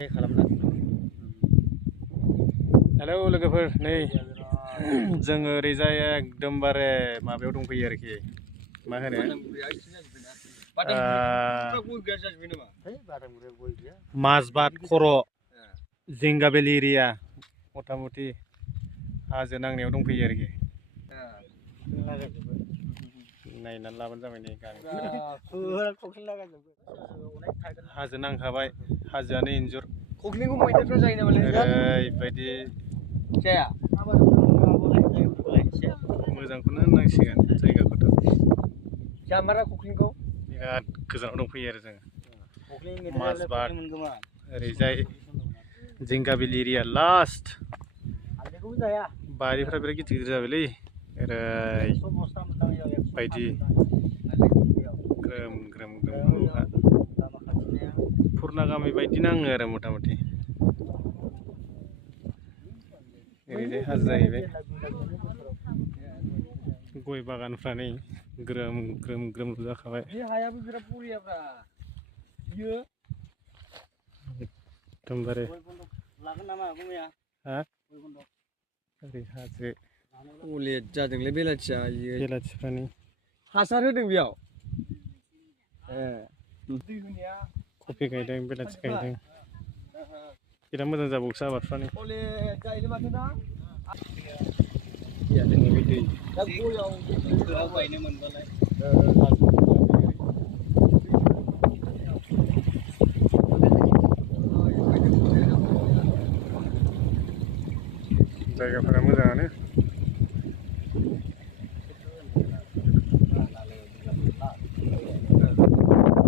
hello लोगोफोर नै जोङो ओरैजाय एकदमबारे माबायाव दंफैयो आरोखि मा होनो माजबाद खर' जिंगाबेलि एरिया मथा मथि हाजो नांनायाव दंफैयो आरोखि नायनानै लाबानो जाबाय नै हाजो नांखाबाय हाजोआनो इन्जुर खख्लिंखौ मैदेरफ्रा जायो नामा ओरैबायदि जाया मोजांखौनो होननांसिगोन जायगाखौथ' जामारा खख्लिंखौ बिराद गोजानाव दंफैयो आरो जोङो माजबाद ओरैजाय जिंगाबिल एरिया लास्ट बारिफ्रा बिराद गिदिर गिदिर जाबायलै ओरैबायदि ग्रोम ग्रोम ग्रोम पुरना गामि बायदि नाङो आरो मथा मथि ओरैजाय हाजो जाहैबाय गय बागानफ्रा नै ग्रोम ग्रोम ग्रोम जाखाबाय एकदमबारे ओरै हाजो लेट जादोंलै बेलाथिया बेलाथिफ्रानि हासार होदों बेयाव कफि गायदों बेलाथि गायदों बिराद मोजां जाबावोसो आबादफ्रानो जायगाफोरा मोजां